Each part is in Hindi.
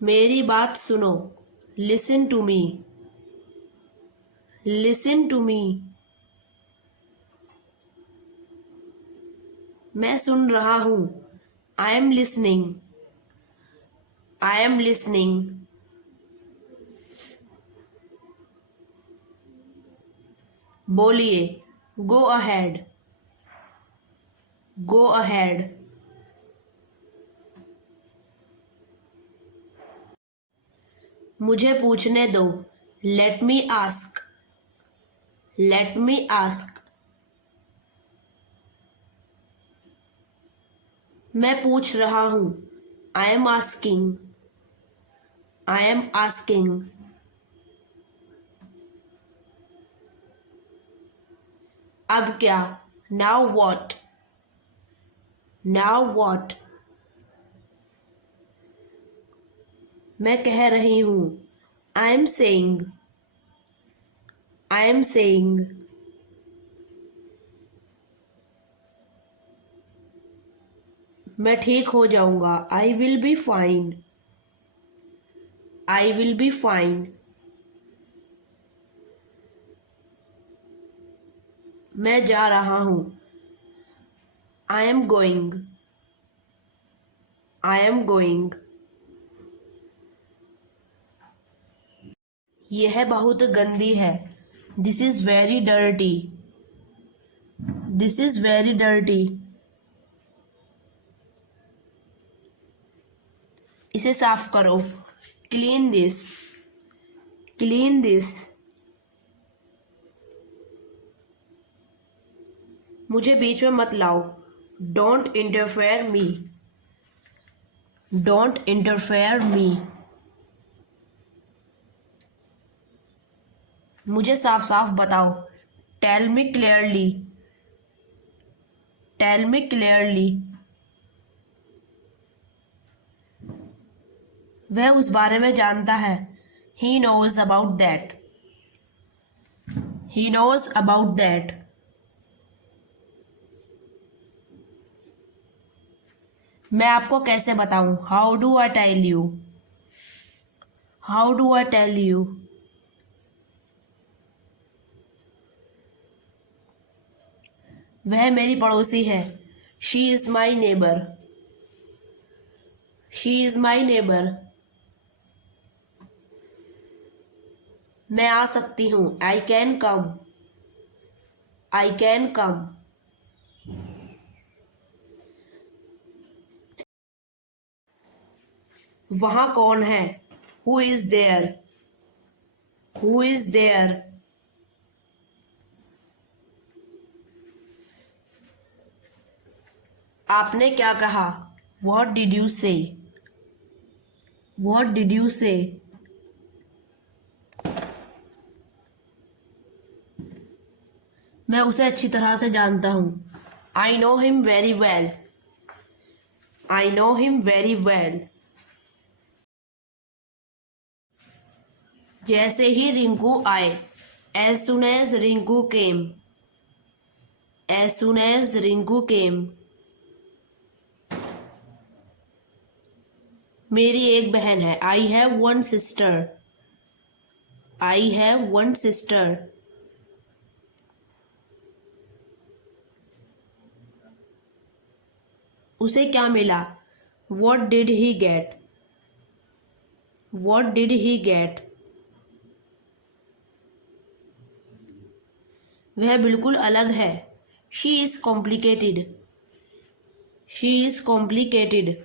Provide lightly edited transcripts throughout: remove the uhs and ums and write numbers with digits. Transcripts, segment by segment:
मेरी बात सुनो। Listen to me. Listen to me. मैं सुन रहा हूँ। I am listening. I am listening. बोलिए। Go ahead. Go ahead. मुझे पूछने दो। Let me ask. Let me ask. मैं पूछ रहा हूँ। I am asking. I am asking. अब क्या? Now what? Now what? मैं कह रही हूँ। I am saying. I am saying. मैं ठीक हो जाऊंगा। I will be fine. I will be fine. मैं जा रहा हूँ। I am going. I am going. यह बहुत गंदी है। This is very dirty. This is very dirty. इसे साफ करो। Clean this. Clean this. मुझे बीच में मत लाओ। Don't interfere me. Don't interfere me. मुझे साफ साफ बताओ। Tell me clearly. Tell me clearly. वह उस बारे में जानता है। He knows about that. He knows about that. मैं आपको कैसे बताऊं? How do I tell you? How do I tell you? वह मेरी पड़ोसी है। She is my neighbour. She is my neighbour. मैं आ सकती हूँ। I can come. I can come. वहाँ कौन है? Who is there? Who is there? आपने क्या कहा? What did you say? What did you say? मैं उसे अच्छी तरह से जानता हूँ। I know him very well. I know him very well. जैसे ही रिंकू आए। As soon as Rinku came. As soon as Rinku came. मेरी एक बहन है। I have one sister. I have one sister. उसे क्या मिला? What did he get? What did he get? वह बिल्कुल अलग है। She is complicated. She is complicated.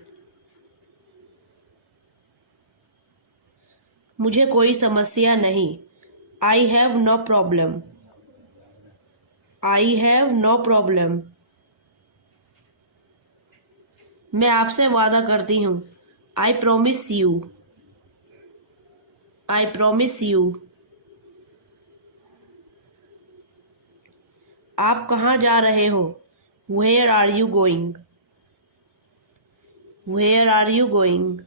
मुझे कोई समस्या नहीं। I have no problem. I have no problem. मैं आपसे वादा करती हूँ। I promise you. I promise you. आप कहाँ जा रहे हो? Where are you going? Where are you going?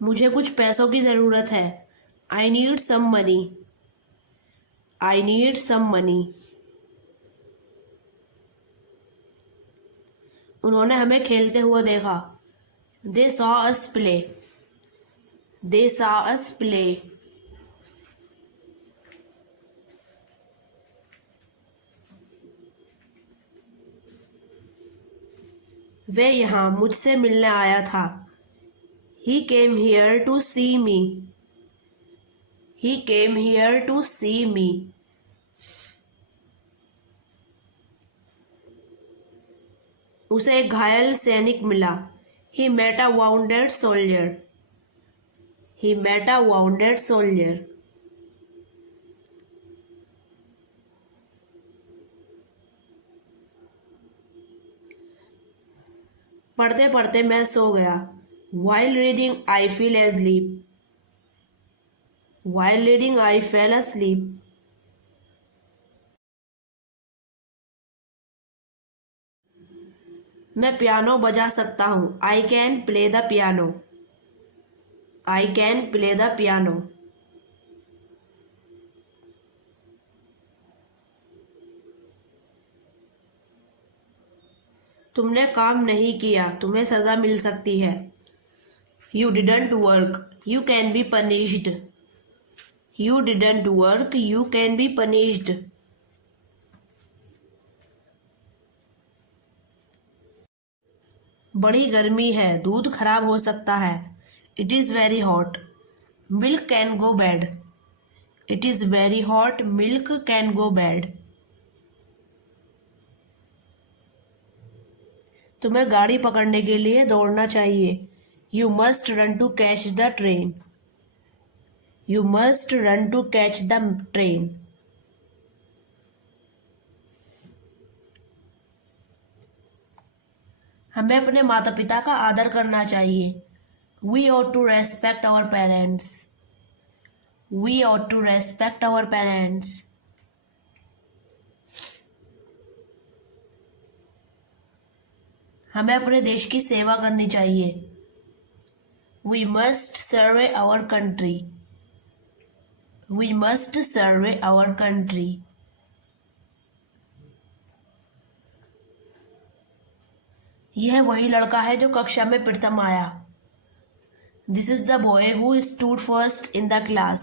मुझे कुछ पैसों की ज़रूरत है। I need some money. I need some money. उन्होंने हमें खेलते हुए देखा। They saw us play. They saw us play. वे यहाँ मुझसे मिलने आया था। He came here to see me. He came here to see me. उसे एक घायल सैनिक मिला। He met a wounded soldier. He met a wounded soldier. पढ़ते पढ़ते मैं सो गया। While reading, I fell asleep. While reading, I fell asleep. मैं पियानो बजा सकता हूँ। I can play the piano. I can play the piano. तुमने काम नहीं किया, तुम्हें सजा मिल सकती है। You didn't work, you can be punished. You didn't work, you can be punished. बड़ी गर्मी है, दूध खराब हो सकता है। It is very hot. Milk can go bad. It is very hot. Milk can go bad. तुम्हें गाड़ी पकड़ने के लिए दौड़ना चाहिए। You must run to catch the train. You must run to catch the train. हमें अपने माता पिता का आदर करना चाहिए। We ought to respect our parents. We ought to respect our parents. हमें अपने देश की सेवा करनी चाहिए। We must serve our country. We must serve our country. यह वही लड़का है जो कक्षा में प्रथम आया। This is the boy who stood first in the class.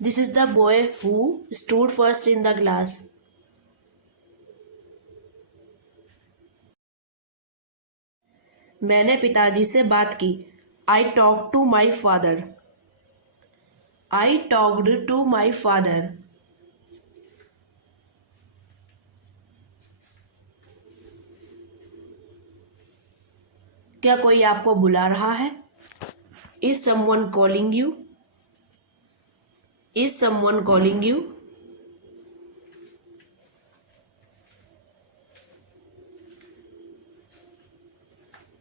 This is the boy who stood first in the class. मैंने पिताजी से बात की। I talked to my father. I talked to my father. क्या कोई आपको बुला रहा है? Is someone calling you? Is someone calling you?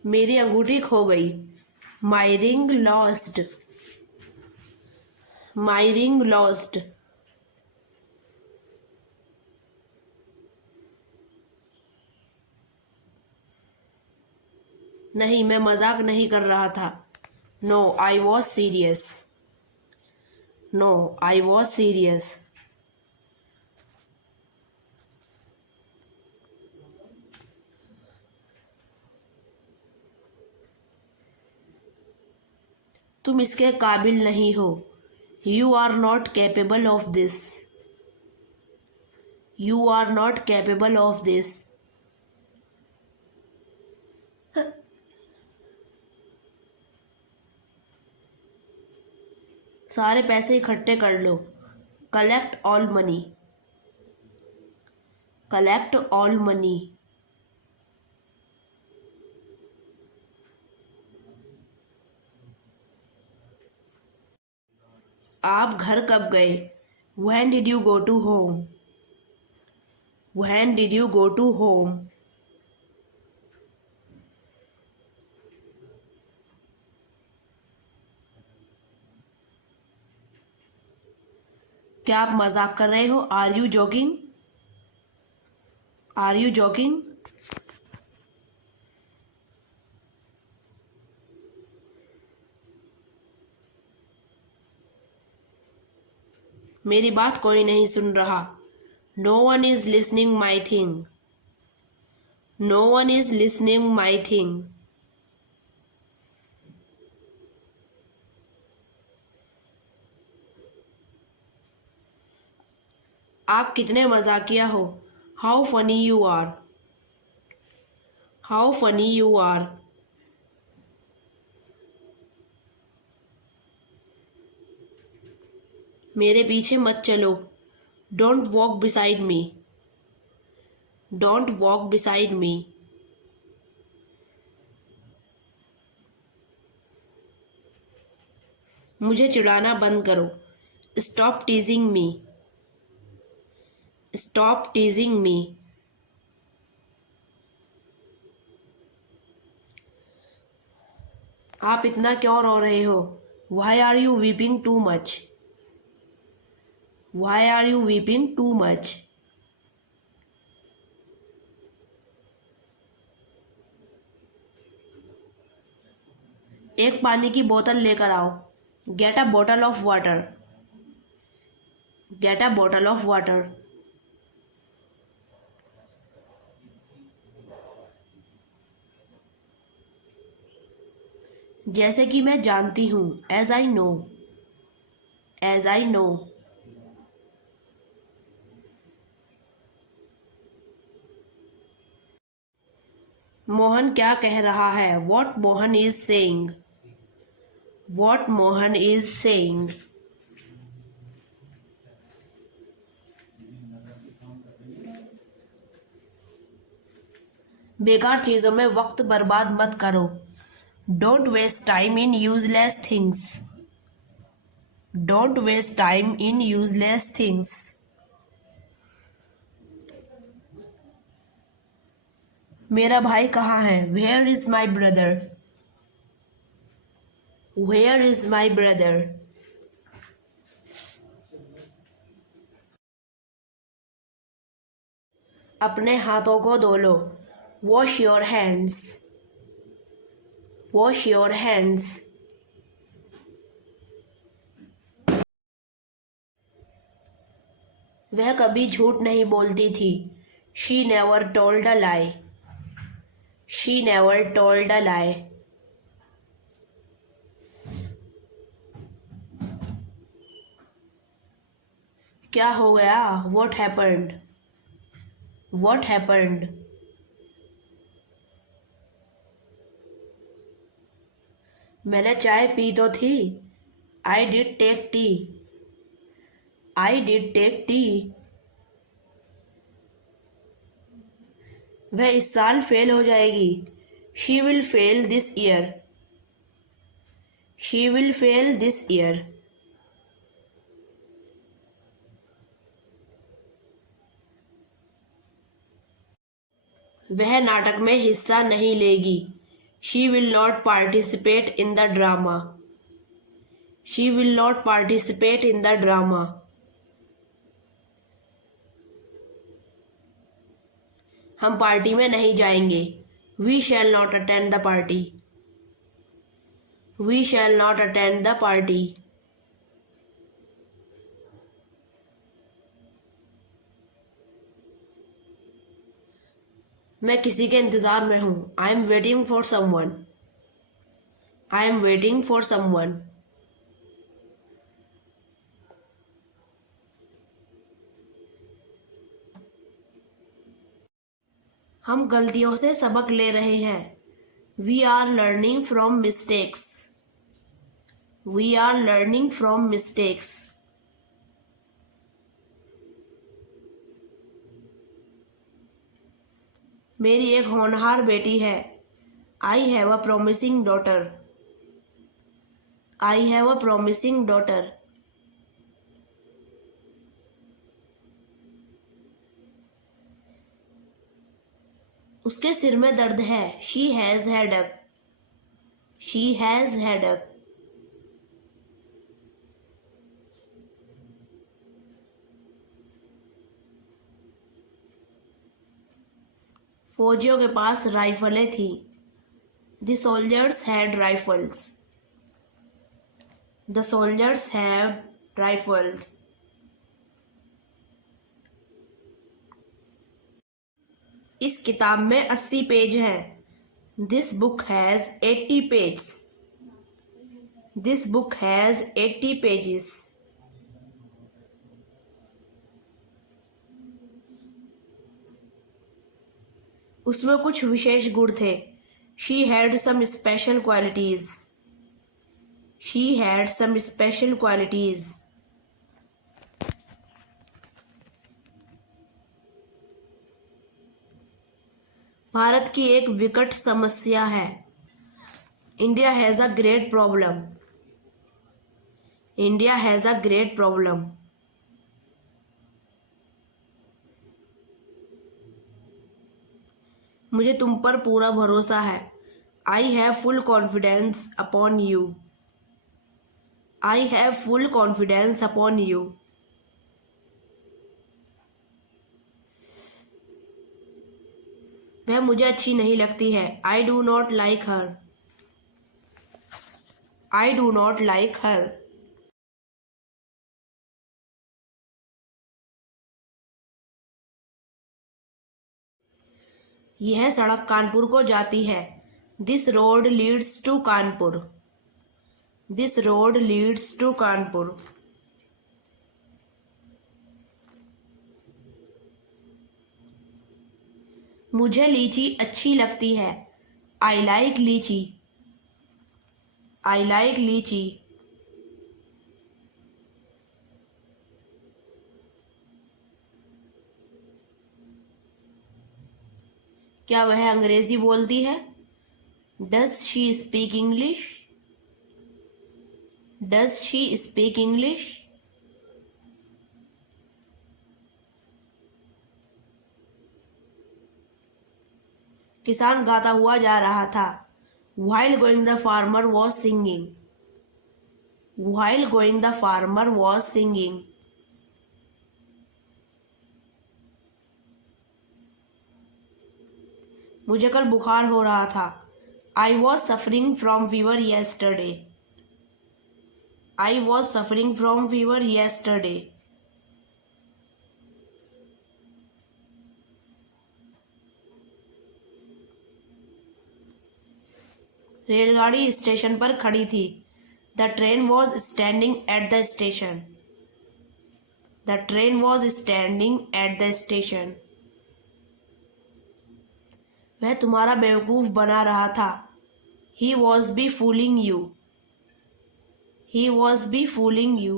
मेरी अंगूठी खो गई। My ring lost. My ring lost. नहीं, मैं मजाक नहीं कर रहा था। No, I was serious. No, I was serious. तुम इसके काबिल नहीं हो। You are not capable of this. You are not capable of this. सारे पैसे इकट्ठे कर लो। Collect all money. Collect all money. आप घर कब गए? When did you go to home? When did you go to home? क्या आप मजाक कर रहे हो? Are you joking? Are you joking? मेरी बात कोई नहीं सुन रहा। No one is listening my thing. No one is listening my thing. आप कितने मजाकिया हो. How funny you are. How funny you are. मेरे पीछे मत चलो. Don't walk beside me. Don't walk beside me. मुझे चिढ़ाना बंद करो. Stop teasing me. Stop teasing me. आप इतना क्यों रो रहे हो. Why are you weeping too much? Why are you weeping too much? एक पानी की बोतल लेकर आओ. Get a bottle of water. Get a bottle of water. जैसे कि मैं जानती हूँ. As I know. As I know. Mohan क्या कह रहा है. What Mohan is saying. What Mohan is saying. बेकार चीज़ों में वक्त बर्बाद मत करो. Don't waste time in useless things. Don't waste time in useless things. मेरा भाई कहाँ है. Where is my brother? Where is my brother? अपने हाथों को धो लो. Wash your hands. Wash your hands. वह कभी झूठ नहीं बोलती थी. She never told a lie. She never told a lie. क्या हो गया. What happened? What happened? मैंने चाय पी तो थी. I did take tea. I did take tea. वह इस साल फेल हो जाएगी. She will fail this year. She will fail this year. वह नाटक में हिस्सा नहीं लेगी. She will not participate in the drama. She will not participate in the drama. हम पार्टी में नहीं जाएंगे. We shall not attend the party. We shall not attend the party. मैं किसी के इंतजार में हूँ. I am waiting for someone. I am waiting for someone. हम गलतियों से सबक ले रहे हैं. We are learning from mistakes. We are learning from mistakes. मेरी एक होनहार बेटी है. I have a promising daughter. I have a promising daughter. उसके सिर में दर्द है. She has headache. She has headache. फौजियों के पास राइफलें थी. The soldiers had rifles. The soldiers have rifles. इस किताब में 80 पेज हैं। This book has 80 page. This book has 80 pages. उसमें कुछ विशेष गुण थे। She had some special qualities. She had some special qualities. भारत की एक विकट समस्या है। India has a great problem. India has a great problem. मुझे तुम पर पूरा भरोसा है। I have full confidence upon you. I have full confidence upon you. वह मुझे अच्छी नहीं लगती है। आई do not like her. I do not like her. यह सड़क कानपुर को जाती है। This road leads to Kanpur. This road leads to Kanpur. मुझे लीची अच्छी लगती है। आई लाइक लीची। आई लाइक लीची। क्या वह अंग्रेजी बोलती है? Does she speak English? Does she speak English? किसान गाता हुआ जा रहा था। While going the farmer was singing. While going the farmer was singing. मुझे कल बुखार हो रहा था। I was suffering from fever yesterday. I was suffering from fever yesterday. रेलगाड़ी स्टेशन पर खड़ी थी। The train was standing at the station. The train was standing at the station. वह तुम्हारा बेवकूफ बना रहा था। He was be fooling you. He was be fooling you.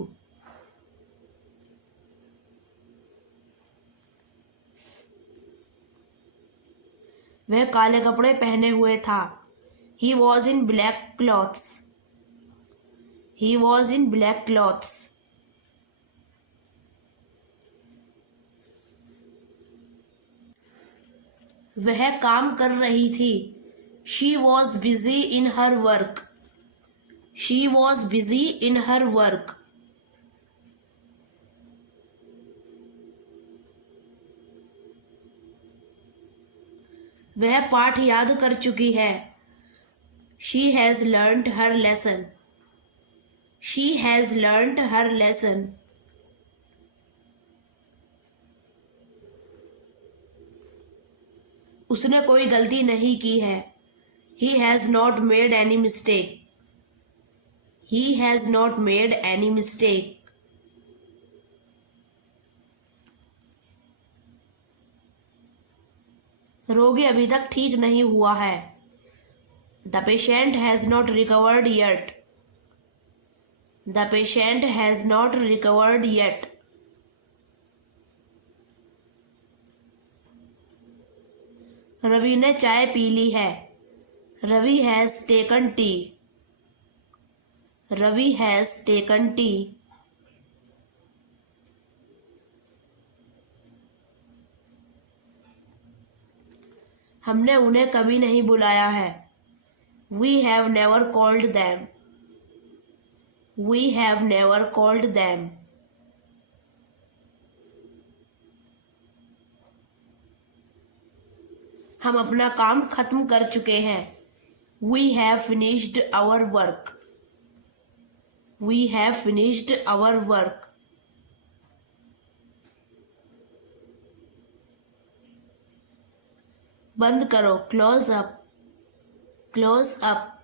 वह काले कपड़े पहने हुए था। He was in black clothes. He was in black clothes. वह काम कर रही थी। She was busy in her work. She was busy in her work. वह पाठ याद कर चुकी है। She has learnt her lesson. She has learnt her lesson. उसने कोई गलती नहीं की है। He has not made any mistake. He has not made any mistake. रोगी अभी तक ठीक नहीं हुआ है। The patient has not recovered yet. The patient has not recovered yet. Ravi ने चाय पी ली है। Ravi has taken tea. Ravi has taken tea. हमने उन्हें कभी नहीं बुलाया है। We have never called them. We have never called them. हम अपना काम खत्म कर चुके हैं। We have finished our work. We have finished our work. बंद करो, क्लोज अप, क्लोज अप।